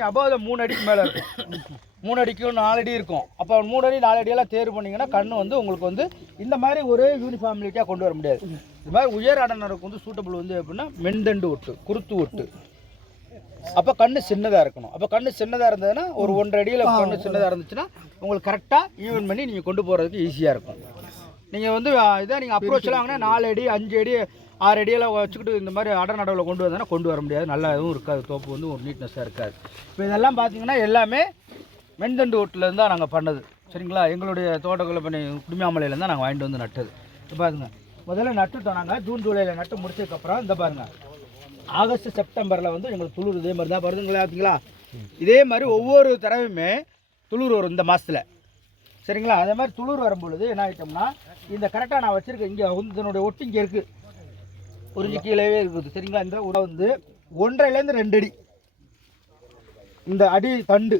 நீங்கள் அபோவ் 3 அடிக்கு மேலே இருக்கும், 3 அடிக்கும் 4 அடி இருக்கும். அப்போ 3 அடி 4 அடியெல்லாம் தேர்வு பண்ணிங்கன்னா கண்ணு வந்து உங்களுக்கு வந்து இந்த மாதிரி ஒரே யூனிஃபார்மிலிட்டியாக கொண்டு வர முடியாது. இது மாதிரி உயர் அடனருக்கு வந்து சூட்டபிள் வந்து எப்படின்னா மென்தண்டு ஒட்டு, குருத்து ஒட்டு. அப்போ கண்ணு சின்னதாக இருக்கணும். அப்போ கண்ணு சின்னதாக இருந்ததுன்னா ஒரு 1.5 அடியில் கண்ணு சின்னதாக இருந்துச்சுன்னா உங்களுக்கு கரெக்டாக ஈவன் பண்ணி நீங்கள் கொண்டு போகிறதுக்கு ஈஸியாக இருக்கும். நீங்கள் வந்து இதை நீங்கள் அப்ரோச்செலாம் வாங்கினா 4 அடி 5 அடி 6 அடியெல்லாம் வச்சுக்கிட்டு இந்த மாதிரி அட நடவில் கொண்டு வந்தோன்னா கொண்டு வர முடியாது, நல்லா எதுவும் இருக்காது, தோப்பு வந்து ஒரு நீட்னஸாக இருக்காது. இப்போ இதெல்லாம் பார்த்தீங்கன்னா எல்லாமே மென்தண்டு ஓட்டிலேருந்து தான் நாங்கள் பண்ணது. சரிங்களா, எங்களுடைய தோட்டக்குள்ள பண்ணி குடுமியாமலையிலேருந்து தான் நாங்கள் வாங்கிட்டு வந்து நட்டது. இப்போ பாருங்க, முதல்ல நட்டுட்டோம் நாங்கள் ஜூன் ஜூலையில் நட்டு முடிச்சதுக்கப்புறம் இந்த பாருங்கள் ஆகஸ்ட் செப்டம்பரில் வந்து எங்களுக்கு துளிர் இதே மாதிரி தான் வருதுங்களா. பார்த்தீங்களா, இதே மாதிரி ஒவ்வொரு தடவையுமே துளிர் வரும் இந்த மாதத்தில். சரிங்களா, அதே மாதிரி துளிர் வரும்பொழுது என்ன ஆகிட்டோம்னா இந்த கரெக்டாக நான் வச்சுருக்கேன் இங்கே வந்து இதனுடைய ஒட்டு இங்கே இருக்குது, ஒரு கீழவே இருக்குது. சரிங்களா, இந்த உடை வந்து 1.5லேருந்து 2 அடி இந்த அடி தண்டு.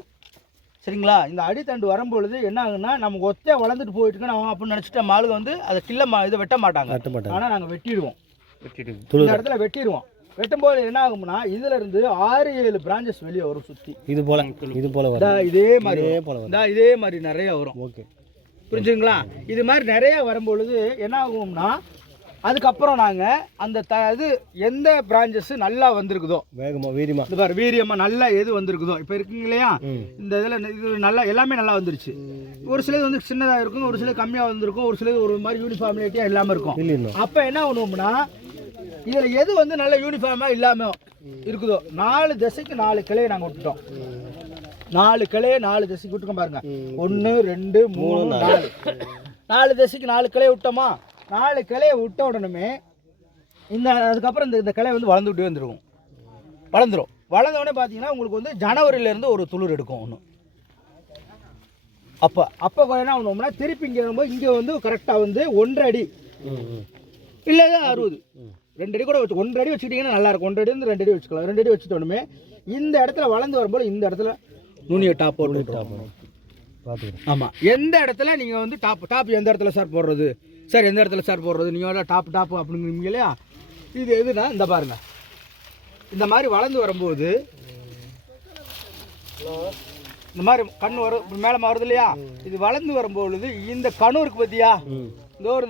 சரிங்களா, இந்த அடித்தண்டு வரும்பொழுது என்ன ஆகுன்னா நம்ம ஒத்தையா வளர்ந்துட்டு போயிட்டுருக்கோம் அவன் அப்படின்னு நினச்சிட்டு மாளுக வந்து அதை இதை வெட்ட மாட்டாங்க. ஆனால் நாங்கள் வெட்டிடுவோம், இந்த இடத்துல வெட்டிடுவோம். வெட்டும்போது என்ன ஆகும்னா இதுல இருந்து 6-7 பிரான்ச்சஸ் வெளியே வரும் சுற்றி. இது போல இதே மாதிரி நிறைய வரும். ஓகே, புரிஞ்சுங்களா? இது மாதிரி நிறைய வரும்பொழுது என்ன ஆகும்னா அதுக்கப்புறம் நாங்கள் அந்த இது எந்த பிரான்ச்சஸ் நல்லா வந்திருக்குதோ வீரியமாக நல்லா எது வந்திருக்குதோ இப்போ இருக்குங்க இல்லையா, இந்த இதில் இது நல்லா எல்லாமே நல்லா வந்துருச்சு. ஒரு சிலது வந்து சின்னதாக இருக்கும், ஒரு சிலது கம்மியாக வந்திருக்கும், ஒரு சிலது ஒரு மாதிரி யூனிஃபார்மிலிட்டியாக இல்லாமல் இருக்கும். அப்போ என்ன பண்ணுவோம்னா இதில் எது வந்து நல்ல யூனிஃபார்மாக இல்லாமல் இருக்குதோ 4 திசைக்கு 4 கிளையை நாங்கள் விட்டுட்டோம். 4 கிளையை 4 திசைக்கு விட்டுக்கோம் பாருங்க. 1 2 3 4 திசைக்கு 4 கிளையை விட்டோமா, 4 கிளையை விட்ட உடனே அதுக்கப்புறம் இந்த கிளை வந்து வளர்ந்துக்கிட்டே வந்துருக்கும். வளர்ந்த உடனே பார்த்தீங்கன்னா உங்களுக்கு வந்து ஜனவரியிலேருந்து ஒரு துளிர் எடுக்கும் ஒன்று. அப்போ என்ன பண்ணுவோம்னா திருப்பி இங்கே வரும்போது இங்கே வந்து கரெக்டாக வந்து 1.5 அடி இல்லை 60 2 அடி கூட வச்சு 1.5 அடி வச்சுக்கிட்டிங்கன்னா நல்லாயிருக்கும். 1.5 அடி 2 அடி வச்சுக்கலாம். 2 அடி வச்சுட்டோடனே இந்த இடத்துல வளர்ந்து வரும்போது இந்த இடத்துல நுனியை டாப் போட்டு ஆமாம், எந்த இடத்துல நீங்கள் வந்து டாப் எந்த இடத்துல சார் போடுறது, சார் எந்த இடத்துல சார் போடுறது, நீங்கள் டாப் அப்படிங்கிறீங்க இல்லையா. இது எதுனா இந்த பாருங்க, இந்த மாதிரி வளர்ந்து வரும்போது இந்த மாதிரி கண் வரும் மேலே வருது இல்லையா, இது வளர்ந்து வரும்பொழுது இந்த கணு இருக்கு பார்த்தியா,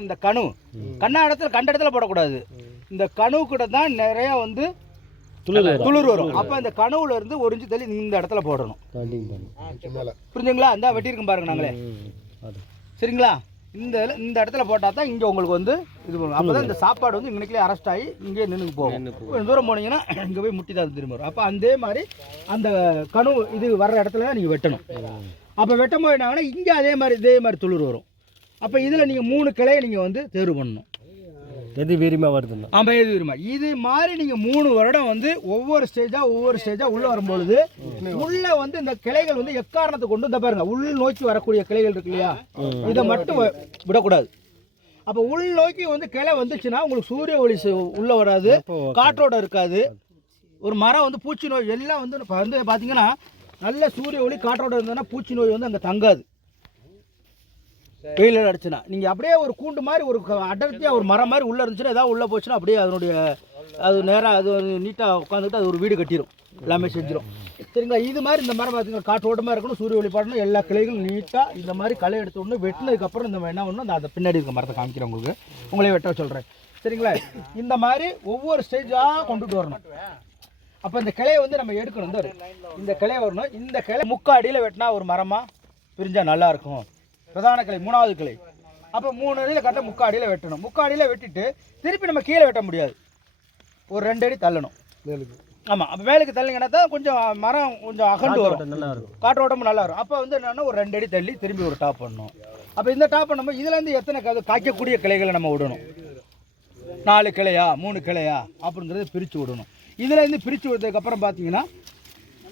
இந்த கண்ணா இடத்துல கண்ட இடத்துல போடக்கூடாது. இந்த கணு கூட தான் நிறையா வந்து துளிர் வரும். அப்போ இந்த கனவுல இருந்து 1 இன்ச்சு தள்ளி இந்த இடத்துல போடணும். புரிஞ்சுங்களா? இந்த வெட்டியிருக்கும் பாருங்க நாங்களே. சரிங்களா, இந்த இடத்துல போட்டால் தான் இங்கே உங்களுக்கு வந்து இது பண்ணும். அப்போ தான் இந்த சாப்பாடு வந்து இன்றைக்கிலே அரெஸ்ட் ஆகி இங்கே நின்று போகும். கொஞ்சம் தூரம் போனீங்கன்னா இங்கே போய் முட்டி தான் திரும்ப வரும். அப்போ அதே மாதிரி அந்த கனவு இது வர்ற இடத்துல நீங்கள் வெட்டணும். அப்போ வெட்டும் போது என்னாங்கன்னா இங்கே இதே மாதிரி துளிர் வரும். அப்போ இதில் நீங்கள் 3 கிளையை நீங்கள் வந்து தேர்வு பண்ணணும். எது வீரியமாக வருதுன்னா ஆமாம், எது வீரியமாக இது மாதிரி நீங்கள் 3 வருடம் வந்து ஒவ்வொரு ஸ்டேஜாக உள்ளே வரும்பொழுது உள்ளே வந்து இந்த கிளைகள் வந்து எக்காரணத்தை கொண்டு இந்த பாருங்க உள் நோக்கி வரக்கூடிய கிளைகள் இருக்கு இல்லையா, இதை மட்டும் விடக்கூடாது. அப்போ உள் நோக்கி வந்து கிளை வந்துச்சுன்னா உங்களுக்கு சூரிய ஒளி உள்ளே வராது, காற்றோட இருக்காது. ஒரு மரம் வந்து பூச்சி நோய் எல்லாம் வந்து பார்த்தீங்கன்னா நல்ல சூரிய ஒளி காற்றோட இருந்ததுன்னா பூச்சி நோய் வந்து அங்கே தங்காது. வெயில் அடிச்சுன்னா நீங்கள் அப்படியே ஒரு கூண்டு மாதிரி ஒரு அடர்த்தியாக ஒரு மரம் மாதிரி உள்ளே இருந்துச்சுன்னா ஏதாவது உள்ளே போச்சுன்னா அப்படியே அது நேராக அது நீட்டாக உட்காந்துக்கிட்டு அது ஒரு வீடு கட்டிடும், எல்லாமே செஞ்சிடும். சரிங்களா, இது மாதிரி இந்த மரம் பார்த்தீங்கன்னா காற்றோட்டமாக இருக்கணும், சூரிய ஒளி படணும், எல்லா கிளைகளும் நீட்டாக இந்த மாதிரி களை எடுத்து ஒன்று வெட்டினதுக்கப்புறம் இந்த என்ன ஒன்று அந்த பின்னாடி இருக்க மரத்தை காமிக்கிறேன் உங்களுக்கு, உங்களே வெட்ட சொல்கிறேன். சரிங்களா, இந்த மாதிரி ஒவ்வொரு ஸ்டேஜாக கொண்டுட்டு வரணும். அப்போ இந்த கிளையை வந்து நம்ம எடுக்கணும். இந்த கிளையை வரணும். இந்த கிளை 3 அடியில் வெட்டினா ஒரு மரமாக பிரிஞ்சால் நல்லாயிருக்கும். பிரதான கிளை 3வது கிளை. அப்போ 3 அடியில் கரெக்டாக 3 அடியில் வெட்டணும். 3 அடியில் வெட்டிட்டு திருப்பி நம்ம கீழே வெட்ட முடியாது, ஒரு 2 அடி தள்ளணும் மேலுக்கு. ஆமாம், அப்போ மேலுக்கு தள்ளிங்கன்னா தான் கொஞ்சம் மரம் கொஞ்சம் அகண்டு வரும், காற்றோட்டமும் நல்லா வரும். அப்போ வந்து என்னென்னா ஒரு 2 அடி தள்ளி திரும்பி ஒரு டாப் பண்ணணும். அப்போ இந்த டாப் பண்ணும்போது இதுலேருந்து எத்தனை காய்க்கக்கூடிய கிளைகளை நம்ம விடணும், 4 கிளையா 3 கிளையா அப்படிங்கிறத பிரித்து விடணும். இதுலேருந்து பிரித்து விட்டதுக்கப்புறம் பார்த்தீங்கன்னா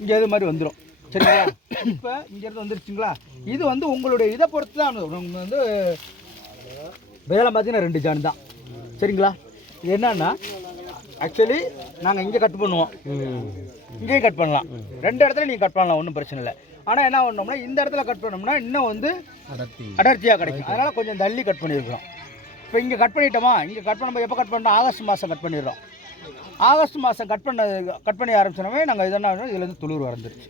இங்கே இது மாதிரி வந்துடும். சரிங்களா, இப்போ இங்கேருந்து வந்துருச்சுங்களா. இது வந்து உங்களுடைய இதை பொறுத்து தான் வந்து வேலை பார்த்தீங்கன்னா 2 ஜான் தான். சரிங்களா, இது என்னன்னா ஆக்சுவலி நாங்கள் இங்கே கட் பண்ணுவோம், இங்கேயும் கட் பண்ணலாம், 2 இடத்துல நீங்கள் கட் பண்ணலாம், ஒன்றும் பிரச்சனை இல்லை. ஆனால் என்ன பண்ணோம்னா இந்த இடத்துல கட் பண்ணோம்னா இன்னும் வந்து அடர்த்தியாக கிடைக்கும். அதனால் கொஞ்சம் தள்ளி கட் பண்ணியிருக்கிறோம். இப்போ இங்கே கட் பண்ணிட்டோமா, இங்கே கட் பண்ணும்போது எப்போ கட் பண்ணோம், ஆகஸ்ட் மாதம் கட் பண்ணிடுறோம். ஆகஸ்ட் மாதம் கட் பண்ணி ஆரம்பிச்சோமே நாங்கள் இது என்ன இதுலேருந்து துளிர் வந்துருச்சு.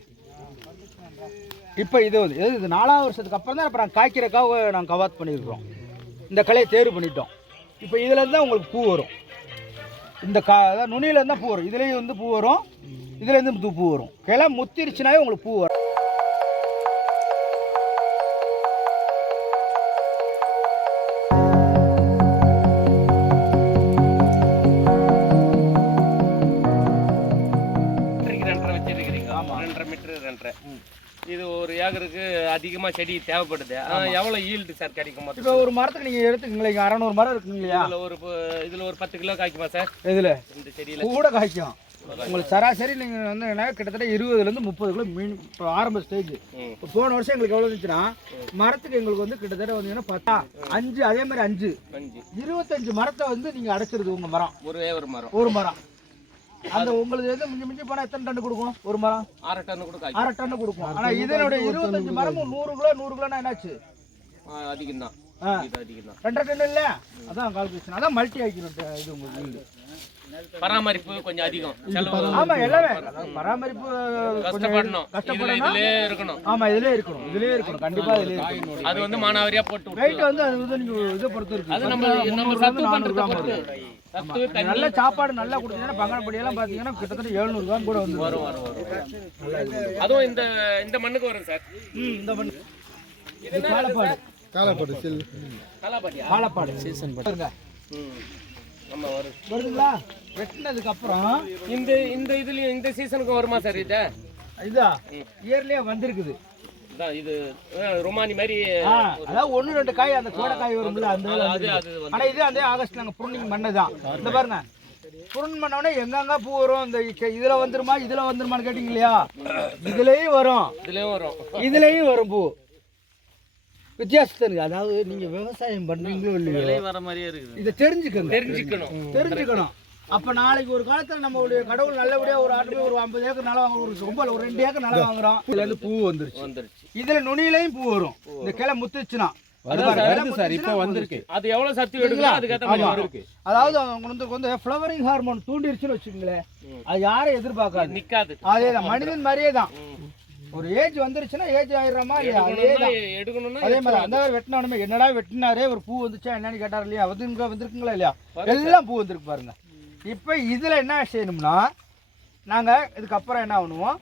இப்போ இது வந்து இது 4ஆவது வருஷத்துக்கு அப்புறம் தான் அப்புறம் காய்க்கிறக்காக நாங்கள் கவாத் பண்ணியிருக்கிறோம். இந்த கலையை தேர்வு பண்ணிட்டோம். இப்போ இதுலேருந்து தான் உங்களுக்கு பூ வரும். இந்த அதாவது நுனியிலேருந்து தான் பூ வரும். இதுலேயும் வந்து பூ வரும், இதுலேருந்து பூ வரும். கிளை முத்திருச்சுனாவே உங்களுக்கு பூ வரும். இது ஒரு ஏக்கருக்கு அதிகமாக செடி தேவைப்படுது. எவ்வளோ ஈல்டு சார் கிடைக்கும்? இப்போ ஒரு மரத்துக்கு நீங்கள் எடுத்துக்கீங்களா, 600 மரம் இருக்குங்க இல்லையா? இதில் ஒரு 10 கிலோ காய்க்குமா சார்? இதில் இந்த செடியில் கூட காய்க்கும். உங்களுக்கு சராசரி நீங்கள் வந்து என்ன கிட்டத்தட்ட 20லேருந்து 30 கிலோ மீன். இப்போ ஆரம்ப ஸ்டேஜ். இப்போ போன வருஷம் எங்களுக்கு எவ்வளோ இருந்துச்சுன்னா மரத்துக்கு எங்களுக்கு வந்து கிட்டத்தட்ட வந்தீங்கன்னா 10 5 அதே மாதிரி 5 25 மரத்தை வந்து நீங்கள் அடைச்சிருது உங்கள் மரம். ஒரு மரம் அந்த உங்களுக்கு எது மிஞ்சி போனால் எத்தனை டன் கொடுக்கும்? ஒரு மரம் 6 டன் கூட 6 டன் கொடுக்கும். ஆனால் இதனுடைய 25 மரமும் 100 கிலோனா என்னாச்சு? அதிகம் தான். 2 டன் இல்லை, அதான் கால்குலேஷன். அதான் மல்டி ஆக்கிடும் இது உங்களுக்கு. பராமரிப்பு கொஞ்சம் அதிகம் செலவு. ஆமா, எல்லாமே பராமரிப்பு கஷ்டப்படணும். இருக்கணும். ஆமா, இதுலயே இருக்கணும் கண்டிப்பா. அது வந்து மானாவாரியா போட்டு வெயிட் வந்து அது வந்து நீங்க இதை பொறுத்து இருக்கு. அது நம்ம சத்து பண்றது. நல்ல சாப்பாடு நல்லா கொடுத்தீங்கன்னா பங்கனப்படி எல்லாம் பாத்தீங்கன்னா கிட்டத்தட்ட 700 ரூபாய் கூட வந்து வரும். அதுவும் இந்த மண்ணுக்கு வரும் சார். இந்த மண்ணு இது காலப்பாடு சீசன் பாருங்க. வருதுங்களா? வெட்டினதுக்கு அப்புறம் இந்த இதுலயும் இந்த சீசனுக்கு வருமா சார்? இதா இயர்லயே வந்திருக்குது. இது ரொமானி மாதிரி அதாவது 1-2 காய் அந்த கோடை காய் வரும்ல அந்த. ஆனா இது அந்த ஆகஸ்ட் நாங்க ப்ரூனிங் பண்ணதான். இந்த பாருங்க, ப்ரூன் பண்ணோடனே எங்கெங்க பூ வரும். இந்த இதுல வந்துருமான்னு கேட்டீங்க இல்லையா? இதுலயும் வரும் பூ. வித்தியாசம் இருக்கு. அதாவது நீங்க விவசாயம் பண்றீங்களோ இல்லையோ வர மாதிரியே இருக்குது. இதை தெரிஞ்சுக்கணும். அப்ப நாளைக்கு ஒரு காலத்துல நம்மளுடைய கடவுள் நல்லபடியா ஒரு ஆட்டு ஒரு 50 ஏக்கர் நிலம் வாங்குறோம், ரொம்ப ஒரு 2 ஏக்கர் நிலம் வாங்குறோம். இதுல இருந்து பூ வந்துருச்சு. இதுல நுனியிலையும் பூ வரும். இந்த கிளை முத்துச்சுன்னா அது எவ்வளவு சத்து எடுக்கலாம் அதுக்கேத்த மாதிரி இருக்கு. அதாவது உங்களுக்கு வந்து ஃப்ளவரிங் ஹார்மோன் தூண்டிருச்சுன்னு வச்சுக்கோங்களேன், அது யாரும் எதிர்பார்க்காது, நிக்காது. அதேதான் மனிதன் மாதிரியே தான். ஒரு ஏஜ் வந்துருச்சுன்னா ஏஜ் ஆயிடுறமா இல்லையா? எடுக்கணும்னா அதே மாதிரி அந்த வெட்டினாலுமே என்னடா வெட்டினாரே ஒரு பூ வந்துச்சா என்னன்னு கேட்டார் இல்லையா? வந்துருக்குங்களா இல்லையா? எல்லாம் பூ வந்துருக்கு பாருங்க. இப்போ இதில் என்ன செய்யணும்னா நாங்கள் இதுக்கப்புறம் என்ன பண்ணுவோம்,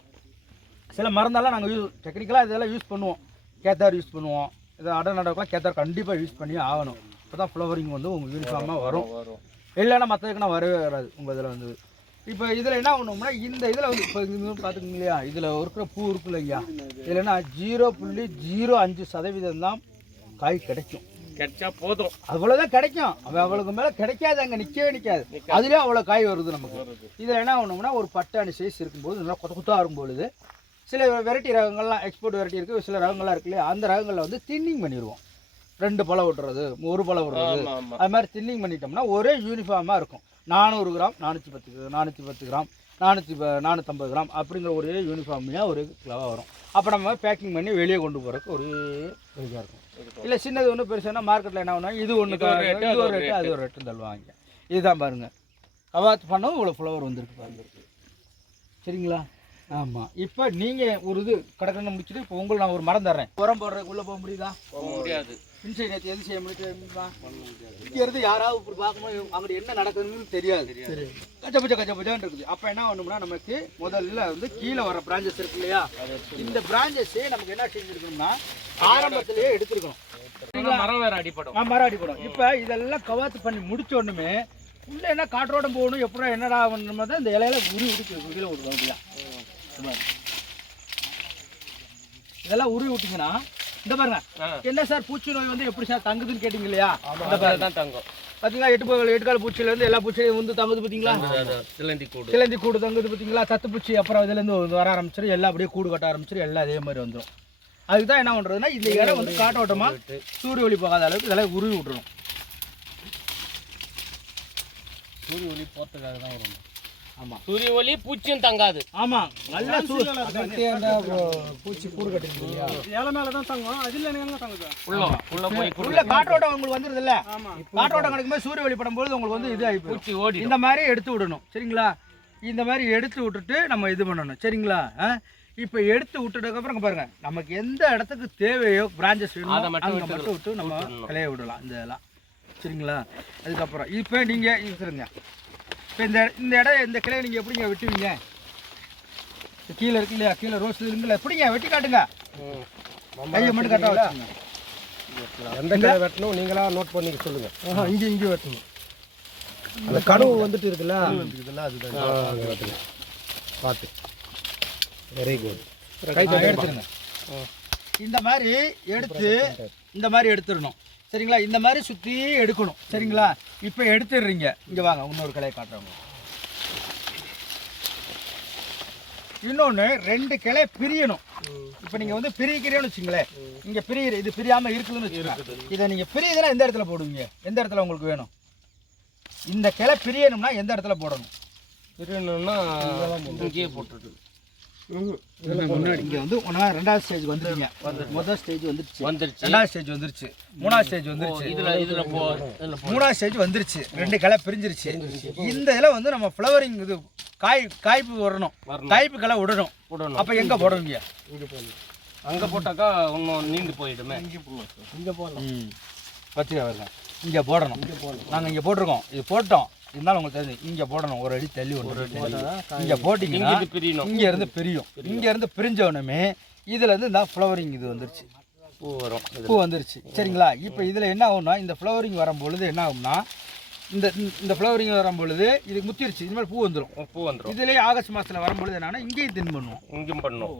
சில மருந்தெல்லாம் நாங்கள் டெக்னிக்கலாக இதெல்லாம் யூஸ் பண்ணுவோம். கேத்தார் யூஸ் பண்ணுவோம். இது நடவுக்கெல்லாம் கேத்தார் கண்டிப்பாக யூஸ் பண்ணி ஆகணும். அப்போ தான் ஃப்ளவரிங் வந்து உங்கள் யூனிஃபார்மாக வரும். இல்லைன்னா மற்றதுக்குன்னா வரவே வராது உங்கள் இதில் வந்து. இப்போ இதில் என்ன பண்ணுவோம்னா இந்த இதில் வந்து இப்போ பார்த்துக்கோங்க இல்லையா? இதில் இருக்கிற பூ இருக்குல்ல ஐயா, இல்லைன்னா 0.05% தான் காய் கிடைச்சா போதும். அவ்வளோதான் கிடைக்கும். அவ்வளோக்கு மேலே கிடைக்காது, அங்கே நிற்காது. அதுலேயே அவ்வளோ காய் வருது நமக்கு. இதில் என்ன பண்ணுவோம்னா ஒரு பட்டாணி சைஸ் இருக்கும்போது நல்லா கொத்தாக இருக்கும்பொழுது சில வெரைட்டி ரகங்கள்லாம் எக்ஸ்போர்ட் வெரைட்டி இருக்குது, சில ரகங்கள்லாம் இருக்கு இல்லையா? அந்த ரகங்களில் வந்து தின்னிங் பண்ணிடுவோம். 2 பழம் விடுறது, 1 பழம் விடுறது, அது மாதிரி தின்னிங் பண்ணிட்டோம்னா ஒரே யூனிஃபார்மாக இருக்கும். 400 கிராம் 410 கிராம் 450 கிராம் அப்படிங்கிற ஒரே யூனிஃபார்மையாக ஒரு கிலோவாக வரும். அப்போ நம்ம பேக்கிங் பண்ணி வெளியே கொண்டு போகிறதுக்கு ஒரு இதாக இருக்கும். இல்லை சின்னது ஒன்று பெருசுனா மார்க்கெட்டில் என்ன பண்ணுவாங்க, இது ஒன்று இது ஒரு ரேட்டு அது ஒரு ரேட்டு தள்ளுவாங்க. இதுதான் பாருங்கள், கவாத்து பண்ணவும் இவ்வளோ ஃப்ளவர் வந்துருக்கு பாருங்க. சரிங்களா? ஆமாம். இப்போ நீங்கள் ஒரு இது கடற்கரை முடிச்சுட்டு இப்போ உங்களுக்கு நான் ஒரு மரம் தர்றேன். உரம் போடுறதுக்குள்ளே போக முடியுதா? முடியாது. இன்சைட் நேற்று எது செய்ய முடியுமா? இங்கே இருந்து யாராவது இப்படி பார்க்கும்போது அங்கே என்ன நடக்குதுன்னு தெரியாது. கச்சபச்சான்னு இருக்குது. அப்போ என்ன பண்ணணும்னா நமக்கு முதல்ல வந்து கீழே வர பிரான்ச்சஸ் இருக்கு இல்லையா? இந்த பிரான்ச்சஸே நமக்கு என்ன செஞ்சுருக்கணும்னா ஆரம்பத்திலேயே எடுத்துருக்கணும். மரம் வேறு அடிப்படும். மரம் அடிப்படும். இப்போ இதெல்லாம் கவாத்து பண்ணி முடிச்ச உடனே உள்ள என்ன காற்றோட போகணும், எப்படா என்னடா பண்ணணுமோ தான் இந்த இலையில உருவி விட்டு கீழே விடுவோம். அப்படியா இதெல்லாம் உருவி விட்டீங்கன்னா இந்த பாருங்க என்ன சார் பூச்சி நோய் வந்து எப்படி சார் தங்குதுன்னு கேட்டீங்க இல்லையா? தான் தங்கும். பார்த்தீங்களா? 8 கால் பூச்சியில இருந்து எல்லா பூச்சியும் வந்து தங்குது. பார்த்தீங்களா? சிலந்தி கூடு தங்குது. பார்த்தீங்களா? தத்து பூச்சி அப்புறம் இதுலேருந்து வர ஆரம்பிச்சிடும். எல்லாம் அப்படியே கூடு கட்ட ஆரம்பிச்சிடும். எல்லாம் அதே மாதிரி வந்துடும். அதுக்கு தான் என்ன பண்ணுறதுன்னா இந்த இடம் வந்து காற்றோட்டமாக சூரிய ஒளி போகாத அளவுக்கு இதெல்லாம் உருவி விட்டுரும். சூரிய ஒளி போகிறதுக்காக தான் வரும். ஆமாம், சூரிய ஒளி பூச்சியும் தங்காது. ஆமாம், நல்லா பூச்சி கூடு கட்டிருக்கீங்க. இலை மேலே தான் தங்கும். அதில் எங்கே தங்குது? உள்ள காற்றோட்டம் உங்களுக்கு வந்துருது இல்லை? காற்றோட்டம் கிடைக்கும்போது சூரிய ஒளி படும்போது உங்களுக்கு வந்து இது ஆகி பூச்சி ஓடி இந்த மாதிரி எடுத்து விடணும். சரிங்களா? இந்த மாதிரி எடுத்து விட்டுட்டு நம்ம இது பண்ணணும். சரிங்களா? இப்போ எடுத்து விட்டுட்டதுக்கப்புறம் பாருங்க நமக்கு எந்த இடத்துக்கு தேவையோ பிரான்ச்சஸ் வேணுமோ அதை மட்டும் அங்கே மட்டும் விட்டு நம்ம கிளைய விடலாம் இந்த இதெல்லாம் சரிங்களா. அதுக்கப்புறம் இப்போ நீங்கள் இருக்கிறீங்க இப்போ இந்த இடம் இந்த கிளையை நீங்கள் எப்படிங்க வெட்டுவீங்க? கீழே இருக்கு இல்லையா, கீழே ரோஸ் இருக்குல்ல, எப்படிங்க வெட்டி காட்டுங்க, கையை மட்டும் கரெக்டாக வச்சுங்க. எந்த கிளை வெட்டணும் நீங்களா நோட் பண்ணி சொல்லுங்க. இங்கே வெட்டணும். அந்த கனவு வந்துட்டு இருக்குல்ல அதுதான் வெட்டுங்க பார்த்து. Very good. எடுத்துருங்க. இந்த மாதிரி எடுத்து இந்த மாதிரி எடுத்துடணும் சரிங்களா. இந்த மாதிரி சுற்றி எடுக்கணும் சரிங்களா. இப்போ எடுத்துடுறீங்க. இங்கே வாங்க இன்னொரு கிளையை காட்டுறவங்க. இன்னொன்று 2 கிளை பிரியணும். இப்போ நீங்கள் வந்து பிரிக்கிறீங்கன்னு வச்சுங்களேன், இங்கே இது பிரியாமல் இருக்குதுன்னு வச்சுக்கோங்க. இதை நீங்கள் பிரியுதுன்னா எந்த இடத்துல போடுவீங்க? எந்த இடத்துல உங்களுக்கு வேணும்? இந்த கிளை பிரியணும்னா எந்த இடத்துல போடணும்? பிரியணும்னா இங்கேயே போட்டுட்டு முன்னாடி இங்கே வந்து 2வது ஸ்டேஜ் வந்துருங்க. முதல் ஸ்டேஜ் வந்துருச்சு, 2வது ஸ்டேஜ் வந்துருச்சு, 3வது ஸ்டேஜ் வந்துருச்சு, இதில் 3வது ஸ்டேஜ் வந்துருச்சு. 2 கிளை பிரிஞ்சிருச்சு. இந்த இதில் வந்து நம்ம ஃப்ளவரிங் இது காய்ப்பு வரணும், காய்ப்பு கிளை விடணும். அப்போ எங்கே போடுவீங்க? அங்கே போட்டாக்கா இன்னும் நீண்டு போயிடுமே. இங்கே போடலாம். பச்சையா வருங்க. இங்கே போடணும். நாங்கள் இங்கே போட்டிருக்கோம், இது போட்டோம். இருந்தாலும் உங்களுக்கு தெரிஞ்சு இங்கே போடணும். ஒரு அடி தள்ளி இங்கே போட்டிங்கன்னா இங்கே இருந்து பிரியும். இங்கே இருந்து பிரிஞ்சவனுமே இதில் இருந்து இந்த ஃப்ளவரிங் இது வந்துருச்சு, பூ வந்துருச்சு சரிங்களா. இப்போ இதில் என்ன ஆகும்னா இந்த ஃப்ளவரிங் வரும்பொழுது என்ன ஆகும்னா இந்த ஃப்ளவரிங் வரும்பொழுது இது முத்திருச்சு, இது மாதிரி பூ வந்துடும். இதுலேயே ஆகஸ்ட் மாதத்தில் வரும்பொழுது என்னன்னா இங்கேயும் தின் பண்ணுவோம், இங்கேயும் பண்ணும்.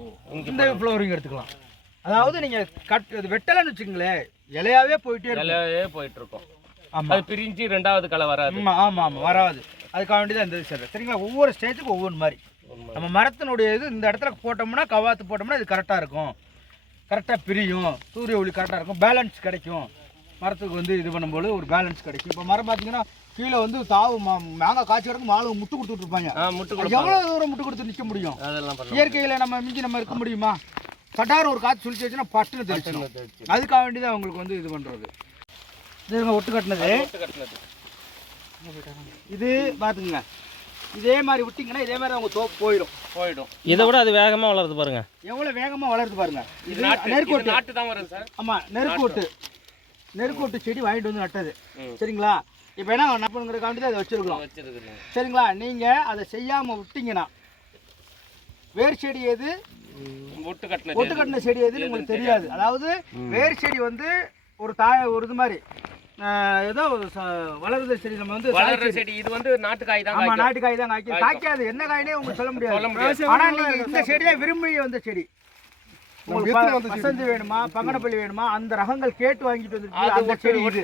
இந்த ஃப்ளவரிங் எடுத்துக்கலாம். அதாவது நீங்கள் இது வெட்டலைன்னு வச்சுங்களேன், இலையாவே போயிட்டு இருக்கும். ஆமாம், அது பிரிஞ்சு 2வது களை வராது. ஆமாம் வராது. அதுக்காக வேண்டி தான் இந்த விஷயம் சரிங்களா. ஒவ்வொரு ஸ்டேஜுக்கும் ஒவ்வொரு மாதிரி நம்ம மரத்தினுடைய இது இந்த இடத்துல போட்டோம்னா கவாத்து போட்டோம்னா இது கரெக்டாக இருக்கும், கரெக்டாக பிரியும், சூரிய ஒளி கரெக்டாக இருக்கும், பேலன்ஸ் கிடைக்கும். மரத்துக்கு வந்து இது பண்ணும்போது ஒரு பேலன்ஸ் கிடைக்கும். இப்போ மரம் பார்த்தீங்கன்னா கீழே வந்து மாங்காய் காய்ச்சி கிடக்கும், மாலை முட்டு கொடுத்துட்ருப்பாங்க. எவ்வளோ தூரம் முட்டு கொடுத்து நிற்க முடியும்? இயற்கையில் நம்ம இருக்க முடியுமா? கட்டாரம் ஒரு காற்று சுழிச்சு வச்சுன்னா பட்டுன்னு தெரியும். அதுக்காக வேண்டி தான் அவங்களுக்கு வந்து இது பண்ணுறது. இதுங்க ஒட்டு கட்டினது. இது பார்த்துக்குங்க, இதே மாதிரி விட்டிங்கன்னா இதே மாதிரி அவங்க தோப்பு போயிடும். இதை விட அது வேகமாக வளருது பாருங்க, எவ்வளோ வேகமாக வளருது பாருங்க. இது நெருக்கோட்டு நாட்டு தான் வரும் சார். ஆமாம், நெருக்கோட்டு செடி வாங்கிட்டு வந்து நட்டது சரிங்களா. இப்போ என்ன நப்பணுங்கிறக்காண்டி தான் அதை வச்சுருக்கிறோம் சரிங்களா. நீங்கள் அதை செய்யாமல் விட்டிங்கன்னா வேர் செடி எது, ஒட்டு கட்டின செடி எதுன்னு உங்களுக்கு தெரியாது. அதாவது வேர் செடி வந்து ஒரு இது மாதிரி ஏதோ வளருது செடி. நம்ம வந்து வளர்ற செடி இது வந்து நாட்டுக்காய் தான். ஆமாம், நாட்டுக்காய் தான் காய்க்காது. என்ன காய்னே உங்களுக்கு சொல்ல முடியாது. ஆனால் நீங்கள் இந்த செடியை விரும்பி வந்த செடி, உங்களுக்கு வசந்தி வேணுமா, பங்கனப்பள்ளி வேணுமா, அந்த ரகங்கள் கேட்டு வாங்கிட்டு வந்து அந்த செடி இது.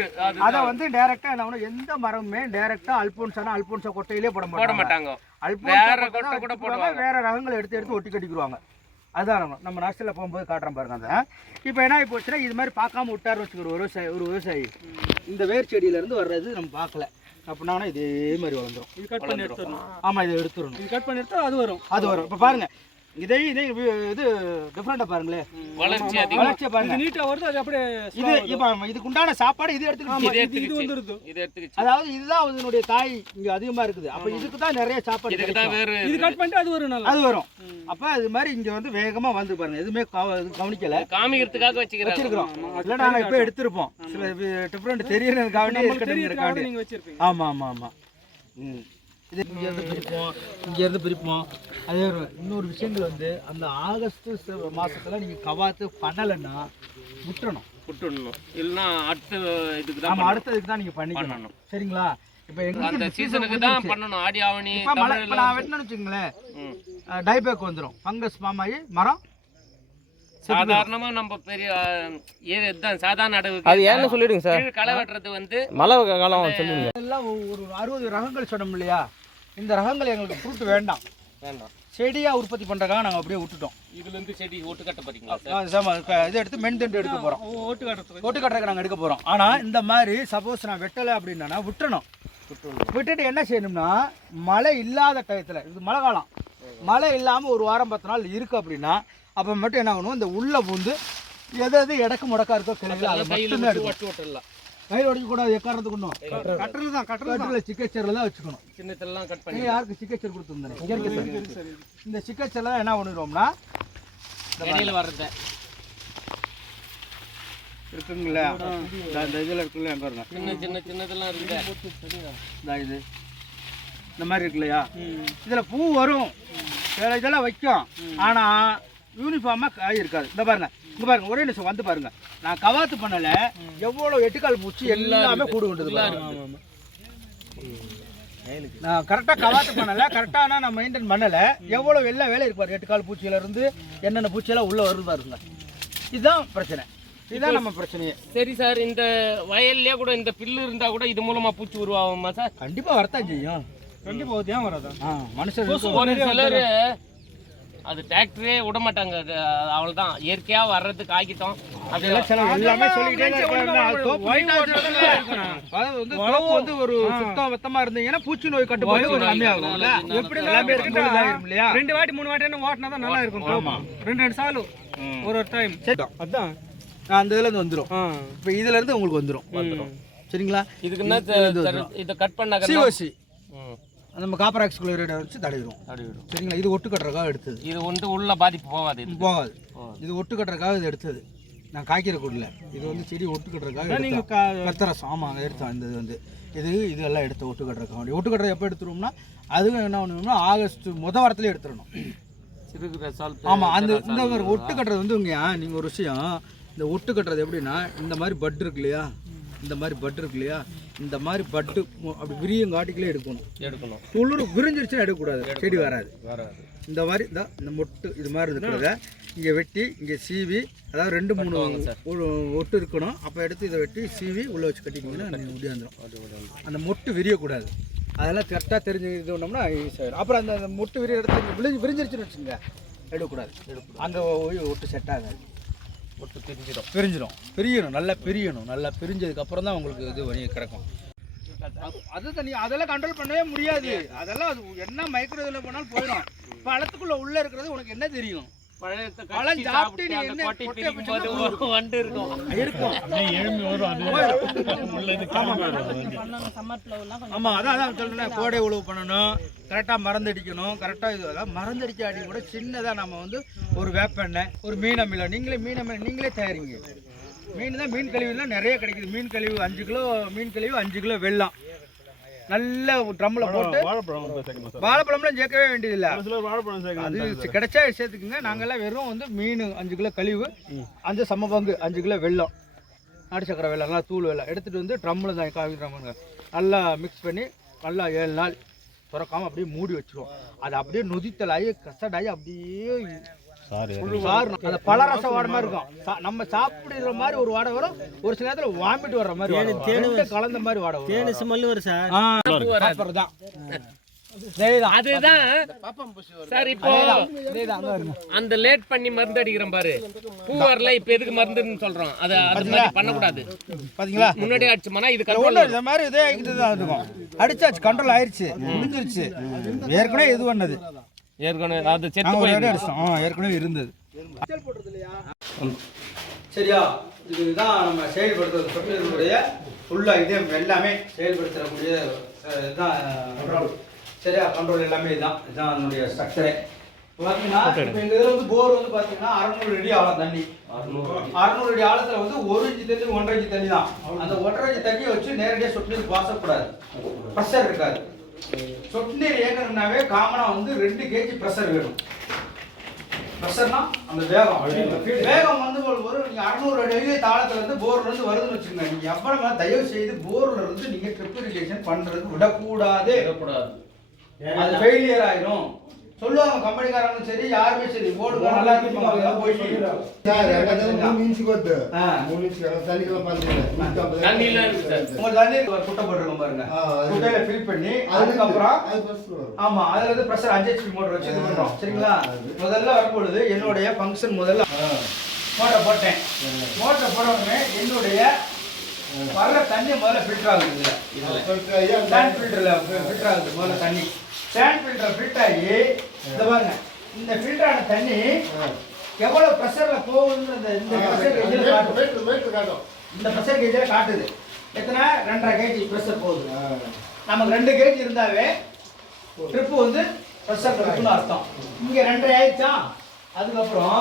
அதை வந்து டைரக்டா என்ன எந்த மரமுமே டைரக்டா அல்போன்சா கொட்டையிலே போட மாட்டாங்க. அல்போன்சா கூட போடுவாங்க, வேற ரகங்களை எடுத்து ஒட்டி கட்டிக்குவாங்க. அதுதான் நம்ம நர்சரியில் போகும்போது காட்டுறோம் பாருங்க. அந்த இப்போ என்ன ஆகி போச்சுன்னா இது மாதிரி பார்க்காம விட்டாருன்னு வச்சுக்கிற ஒரு விவசாயி இந்த வேர் செடியிலேருந்து வர்றது நம்ம பார்க்கல அப்படின்னா இதே மாதிரி வளர்ந்துடும். இது கட் பண்ணி எடுத்துடணும். ஆமாம், இதை எடுத்துடணும். இது கட் பண்ணி எடுத்தா அது வரும். இப்போ பாருங்க, இதே இது டிஃப்ரெண்டா பாருங்களேன், வளர்ச்சி பாருங்க, நீட்டா வருது. அது அப்படியே இது இப்போ இதுக்கு உண்டான சாப்பாடு இது எடுத்துக்கிட்டு இது வந்துருது. அதாவது இதுதான் அதனுடைய தாய் இங்க அதிகமா இருக்குது. அப்ப இதுக்கு தான் நிறைய சாப்பாடு இது கட் பண்ணிட்டு அது வரும், நல்லா அது வரும். அப்ப அது மாதிரி இங்க வந்து வேகமா வந்து பாருங்க, எதுவுமே கவனிக்கல, காமிக்கிறதுக்காக வச்சிருக்கிறோம். இல்ல நாங்க இப்ப எடுத்திருப்போம், சில டிஃபரெண்ட் தெரியறதுக்காக நீங்க வச்சிருப்பீங்க. ஆமா ஆமா ஆமா. இது இங்கேருந்து பிரிப்போம். அதே இன்னொரு விஷயங்கள் வந்து அந்த ஆகஸ்ட் மாதத்தில் நீங்கள் கவாத்து பண்ணலைன்னா விட்டுறணும். இல்லைன்னா அடுத்த இதுக்கு தான். ஆமாம், அடுத்ததுக்கு தான் நீங்கள் பண்ணிக்கணும் சரிங்களா. இப்போ எங்களுக்கு சீசனுக்கு தான் பண்ணணும். ஆடி ஆவணி இப்போ நான் வெட்டினு வச்சுங்களேன், டைபேக் வந்துடும், ஃபங்கஸ் ஃபார்ம் ஆகி மரம் சாதாரணமா நம்ம பெரிய இதுதான் சாதாரண நடவு. அது ஏன்னு சொல்லிடுங்க சார். களை வெட்டுறது வந்து மழை காலம் சொல்லுங்க. எல்லாம் ஒரு 60 ரகங்கள் சொன்னோம் இல்லையா. இந்த ரகங்கள் எங்களுக்கு ஃப்ரூட் வேண்டாம், செடியாக உற்பத்தி பண்ணுறதுக்காக நாங்கள் அப்படியே விட்டுட்டோம். இதுலேருந்து செடி ஒட்டு கட்ட போறீங்களா? இதை எடுத்து மென்தண்டு எடுக்க போகிறோம், ஓட்டு கட்டுறதுக்கு நாங்கள் எடுக்க போகிறோம். ஆனால் இந்த மாதிரி சப்போஸ் நான் வெட்டலை அப்படின்னா விட்டுறணும். விட்டுட்டு என்ன செய்யணும்னா மழை இல்லாத டயத்தில், இது மழை காலம், மழை இல்லாமல் ஒரு வாரம் 10 நாள் இருக்குது அப்படின்னா அப்போ மட்டும் என்ன பண்ணுவோம், இந்த உள்ள பூந்து எது இடக்கு முடக்கா இருக்கோ கிளைகள் அதை மட்டும்தான் எடுக்கணும். கையில் உடைக்கக்கூடாது, எக்காரணத்துக்கு ஒன்றும் கட்டரில் சிக்கச்சரில் தான் வச்சுக்கணும். சின்னத்தெல்லாம் கட் பண்ணி யாருக்கு சிக்கச்சர் கொடுத்துருந்தேன், இந்த சிக்கச்சரில் என்ன பண்ணிடுவோம்னா இடையில வர்றது இருக்குங்களா இந்த இதில் இருக்குல்ல பாருங்க சின்ன சின்ன சின்னதெல்லாம் இருக்குது. இந்த இது இந்த மாதிரி இருக்கு இல்லையா, இதில் பூ வரும், சில இதெல்லாம் வைக்கும், ஆனால் யூனிஃபார்மாக காய் இருக்காது. இந்த பாருங்க, இங்கே பாருங்க, ஒரே நிமிஷம் வந்து பாருங்க. நான் கவாத்து பண்ணலை, எவ்வளோ எட்டுக்கால் பூச்சி எல்லாமே கூடு கொண்டது. நான் கரெக்டாக கவாத்து பண்ணலை, கரெக்டாக நான் மெயின்டைன் பண்ணலை, எவ்வளோ எல்லா வேலை இருப்பார். எட்டுக்கால் பூச்சியிலேருந்து என்னென்ன பூச்சியெல்லாம் உள்ளே வருது பாருங்க. இதுதான் பிரச்சனை, இதுதான் நம்ம பிரச்சனையே. சரி சார், இந்த வயல்லே கூட இந்த பில்லு இருந்தா கூட இது மூலமா பூச்சி உருவாகுமா சார்? கண்டிப்பாக வரத்தான் செய்யும். கண்டிப்பாக ஏன் வராதா? மனுஷன் ஒரு சிலர் அது டிராக்டரே விட மாட்டாங்க, அது அவ்வளோதான் இயற்கையாக வர்றதுக்கு ஆகிட்டோம். அது எல்லாமே சொல்லிக்கிட்டே வந்து ஒரு சுத்தம் வத்தமா இருந்தீங்கன்னா பூச்சி நோய் கட்டுப்பாடு கம்மியாகும். எப்படி இல்லையா, 2 வாட்டி 3 வாட்டி ஓட்டினா தான் நல்லா இருக்கும். 2 சாலு ஒரு டைம். அதான் அந்த இதுல இருந்து வந்துடும். இப்போ இதுல இருந்து உங்களுக்கு வந்துடும். சரிங்களா? இதுக்கு என்ன இதை கட் பண்ண சிஓசி நம்ம காப்பராக்ஸ் குளோரைடை வச்சு தடவிடும். சரிங்களா? இது ஒட்டு கட்டுறதுக்காக எடுத்தது. இது வந்து உள்ள பாதிப்பு போகாது, இது போகாது. இது ஒட்டு கட்டுறதுக்காக இது எடுத்தது. நான் காய்க்கிற கூடல, இது வந்து செடி ஒட்டு கட்டுறதுக்காக கத்தரசம். ஆமாம், அதை எடுத்தோம். இந்த இது வந்து இதெல்லாம் எடுத்து ஒட்டு கட்டுறதுக்காக. ஒட்டு கட்டுறது எப்போ எடுத்துருவோம்னா, அதுவும் என்ன பண்ணணும்னா ஆகஸ்ட் முதல் வாரத்துலேயே எடுத்துடணும். ஆமாம், அந்த இந்த ஒரு ஒட்டு கட்டுறது வந்து நீங்கள் ஒரு விஷயம், இந்த ஒட்டு கட்டுறது எப்படின்னா, இந்த மாதிரி பட் இருக்கு இல்லையா, இந்த மாதிரி பட்டு இருக்கு இல்லையா, இந்த மாதிரி பட்டு அப்படி விரியும் காட்டிக்கலே எடுக்கணும். துளிர் விரிஞ்சிருச்சுன்னா எடுக்கக்கூடாது, செடி வராது. இந்த மாதிரி இந்த மொட்டு இது மாதிரி இருக்கிறத இங்கே வெட்டி இங்கே சீவி, அதாவது 2-3 ஒட்டு இருக்கணும். அப்போ எடுத்து இதை வெட்டி சீவி உள்ளே வச்சு கட்டிக்கிங்கன்னா முடியாந்துடும். அந்த மொட்டு விரியக்கூடாது. அதெல்லாம் கரெக்டாக தெரிஞ்சு இது பண்ணோம்னா ஈஸியாகிடும். அப்புறம் அந்த மொட்டு விரிய இடத்துல விரிஞ்சிருச்சுன்னு வச்சுங்க, எடுக்கக்கூடாது. அங்கே ஒட்டு செட் ஆகாது, ஒட்டு பிரியணும், நல்லா பிரிஞ்சதுக்கப்புறம் தான் உங்களுக்கு இது வணிக கிடக்கும். அது தனி, அதெல்லாம் கண்ட்ரோல் பண்ணவே முடியாது. அதெல்லாம் அது என்ன மைக்ரோ இதில் போனாலும் போயிடும். பழத்துக்குள்ளே உள்ளே இருக்கிறது உனக்கு என்ன தெரியும்? பழம் சாப்பிட்டு நீ என்ன வண்டு இருக்கும். ஆமாம், அதான் சொல்கிறேன். கோடை உழவு பண்ணணும், கரெக்டாக மருந்தடிக்கணும். கரெக்டாக இது அதான் மருந்தடிக்க அடி கூட சின்னதாக நம்ம வந்து ஒரு வேப்பெண்ணெய், ஒரு மீன் அமிலம், நீங்களே தயாரிங்க. மீன் தான், மீன் கழிவுலாம் நிறைய கிடைக்குது. மீன் கழிவு 5 கிலோ, மீன் கழிவு 5 கிலோ வெல்லம் நல்ல ட்ரம்மில் போட்டு. வாழைப்பழம்லாம் சேர்க்கவே வேண்டியதில்லை, அது கிடைச்சா சேர்த்துக்குங்க. நாங்கள்லாம் வெறும் வந்து மீன் 5 கிலோ கழிவு, 5 சம பங்கு 5 கிலோ வெல்லம், நாட்டு சக்கரை வெல்லம், நல்லா தூள் வெல்லம் எடுத்துகிட்டு வந்து ட்ரம்மில் தான் காவி ட்ரம்முங்க நல்லா மிக்ஸ் பண்ணி நல்லா 7 நாள் திறக்காமல் அப்படியே மூடி வச்சுருவோம். அது அப்படியே நொதித்தலாகி கசடாகி அப்படியே அந்த பழரச வாடை மாதிரி இருக்கும். நம்ம சாப்பிடுற மாதிரி ஒரு வாடை வரும், ஒரு சில நேரத்தில் வாமிட் வர்ற மாதிரி கலந்த மாதிரி வாடை வரும். தேனு ஸ்மெல் வரும் சார். அதுதான் சார். இப்போ அந்த லேட் பண்ணி மருந்து அடிக்கிறோம் பாரு, பூ வரல, இப்ப எதுக்கு மருந்துன்னு சொல்றோம். அது மாதிரி பண்ணக்கூடாது. பாத்தீங்களா, முன்னாடி அடிச்சோம்னா இது கண்ட்ரோல். இந்த மாதிரி இதே தான் இருக்கும். அடிச்சாச்சு, கண்ட்ரோல் ஆயிடுச்சு, முடிஞ்சிருச்சு. ஏற்கனவே இது பண்ணது, ஏற்கனவே அது செத்து போயிடுச்சு. ஏற்கனவே இருந்தது. சரியா? இதுதான் நம்ம செயல்படுத்துறது சொன்னதுடைய ஃபுல்லா இதே எல்லாமே செயல்படுத்தக்கூடிய இதுதான். சரியா? கண்ட்ரோல் எல்லாமே இதுதான் அதனுடைய ஸ்ட்ரக்சரே. பார்த்தீங்கன்னா இப்போ எங்கள் இதில் வந்து போர் வந்து பார்த்தீங்கன்னா 600 அடி ஆழம் தண்ணி. 600 அடி ஆழத்தில் வந்து 1 இன்ச்சு தண்ணி 1.5 இன்ச்சு தண்ணி தான். அந்த 1.5 இன்ச்சு தண்ணியை வச்சு நேரடியாக சொட்டு நீர் பாசக்கூடாது, ப்ரெஷர் இருக்காது. சொட்டு நீர் இயக்கணும்னாவே காமனாக வந்து 2 kg ப்ரெஷர் வேணும். ப்ரெஷர்னா அந்த வேகம் வந்து ஒரு நீங்கள் 600 அடி தாளத்தில் இருந்து போர்ல இருந்து வருதுன்னு வச்சுக்கோங்க. நீங்கள் எவ்வளோ தயவு செய்து போர்ல இருந்து நீங்கள் ட்ரிப் இரிகேஷன் பண்ணுறதுக்கு விடக்கூடாது. அது ஃபெயிலியர் ஆயிடும் சொல்லுவாங்க கம்பெனிக்காரங்களும் சரி, யாருமே சரி. போர்டு நல்லா இருக்கு போய் தண்ணி குட்டப்பட்டிருக்கோம் பாருங்க, குட்டையில ஃபில் பண்ணி அதுக்கப்புறம் ஆமா அதுல இருந்து ப்ரெஷர் 5 HP மோட்டர் வச்சு இது பண்றோம். சரிங்களா? முதல்ல வரும்பொழுது என்னுடைய ஃபங்க்ஷன் முதல்ல மோட்டர் போட்டேன். மோட்டர் போடணுமே என்னுடைய வர்ற தண்ணி முதல்ல ஃபில்டர் ஆகுது. சேண்ட் ஃபில்டர்ல ஃபில்டர் ஆகுது முதல்ல தண்ணி. சேண்ட் ஃபில்டர் ஃபில்ட் ஆகி இந்த பாருங்க, இந்த ஃபில்டர் ஆன தண்ணி எவ்வளவு ப்ரெஷர்ல போகுதுன்னு இந்த ப்ரெஷர் கேஜ்ல காட்டும். இந்த ப்ரெஷர் கேஜ்ல காட்டுது எத்தனை 2.5 kg ப்ரெஷர் போகுது. நமக்கு 2 kg இருந்தாவே ட்ரிப் வந்து ப்ரெஷர் இருக்குன்னு அர்த்தம். இங்க 2.5 ஆயிடுச்சா, அதுக்கப்புறம்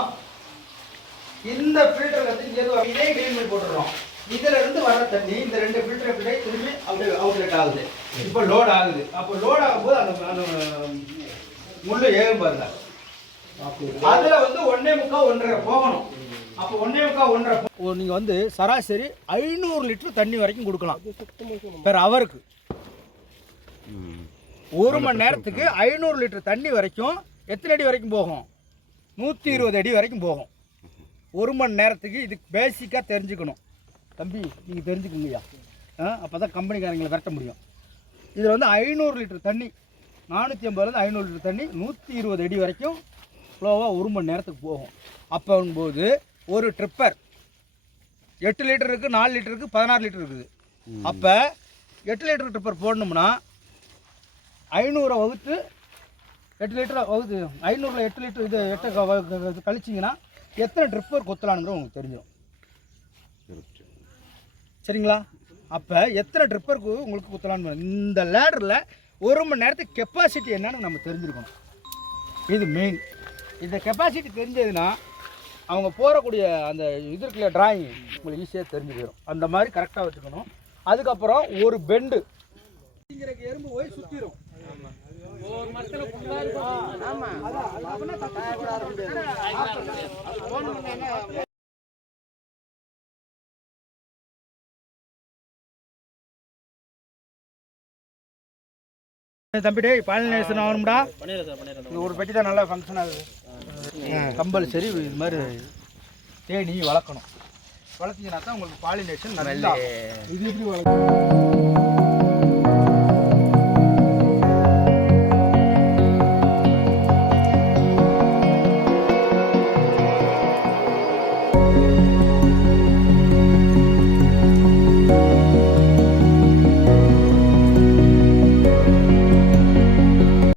இந்த ஃபில்டர் வந்து இதே க்ளீன் பண்ணி போட்டுடுறோம். இதுல இருந்து வர தண்ணி இந்த 2 ஃபில்டர் அப்படியே திரும்பி அப்படியே அவுட்லெட் ஆகுது. இப்போ லோட் ஆகுது. அப்போ லோட் ஆகும்போது அந்த முள்ளு ஏறும் பாருங்க. அதுல வந்து 1.25 1.5 போகணும். அப்போ 1.25 1.5 நீங்க வந்து சராசரி 500 லிட்டர் தண்ணி வரைக்கும் கொடுக்கலாம் பெர் ஹவருக்கு. 1 மணி நேரத்துக்கு 500 லிட்டர் தண்ணி வரைக்கும் எத்தனை அடி வரைக்கும் போகும்? 120 அடி வரைக்கும் போகும் 1 மணி நேரத்துக்கு. இதுக்கு பேசிக்காக தெரிஞ்சுக்கணும் தம்பி, நீங்கள் தெரிஞ்சுக்கோங்கய்யா. அப்போ தான் கம்பெனிக்காரங்களை விரட்ட முடியும். இதில் வந்து 500 லிட்டர் தண்ணி 450 500 லிட்டர் தண்ணி 120 அடி வரைக்கும் ஃப்ளோவாக 1 மணி நேரத்துக்கு போகும். அப்போங்கும்போது ஒரு ட்ரிப்பர் 8 லிட்டர் இருக்குது, 4 லிட்டர் இருக்குது, 16 லிட்டர் இருக்குது. அப்போ 8 லிட்டர் ட்ரிப்பர் போடணும்னா 500 வகுத்து 8 லிட்டர் வகுத்து 500ல் 8 லிட்டர் இது 8 கழிச்சிங்கன்னா எத்தனை ட்ரிப்பர் கொத்தலானுங்கிற உங்களுக்கு தெரிஞ்சிடும். சரிங்களா? அப்போ எத்தனை ட்ரிப்பருக்கு உங்களுக்கு குத்தலான்னு இந்த லேடரில் 1 மணி நேரத்துக்கு கெப்பாசிட்டி என்னன்னு நம்ம தெரிஞ்சுருக்கணும். இது மெயின். இந்த கெப்பாசிட்டி தெரிஞ்சதுன்னா அவங்க போடக்கூடிய அந்த இது இருக்குல்ல டிராயிங் உங்களுக்கு ஈஸியாக தெரிஞ்சு போயிடும். அந்த மாதிரி கரெக்டாக வச்சுக்கணும். அதுக்கப்புறம் ஒரு பெண்டு எறும்பு போய் சுற்றிடும். தம்பி டே பாலினேஷன் ஆகணும்டா. ஒரு பெட்டி தான் நல்லா ஃபங்க்ஷன் ஆகுது. கம்பல்சரி இது மாதிரி தேனி வளர்க்கணும். வளர்த்தீங்கன்னா தான் உங்களுக்கு பாலினேஷன் நல்லா. இது எப்படி வளர்க்கணும்?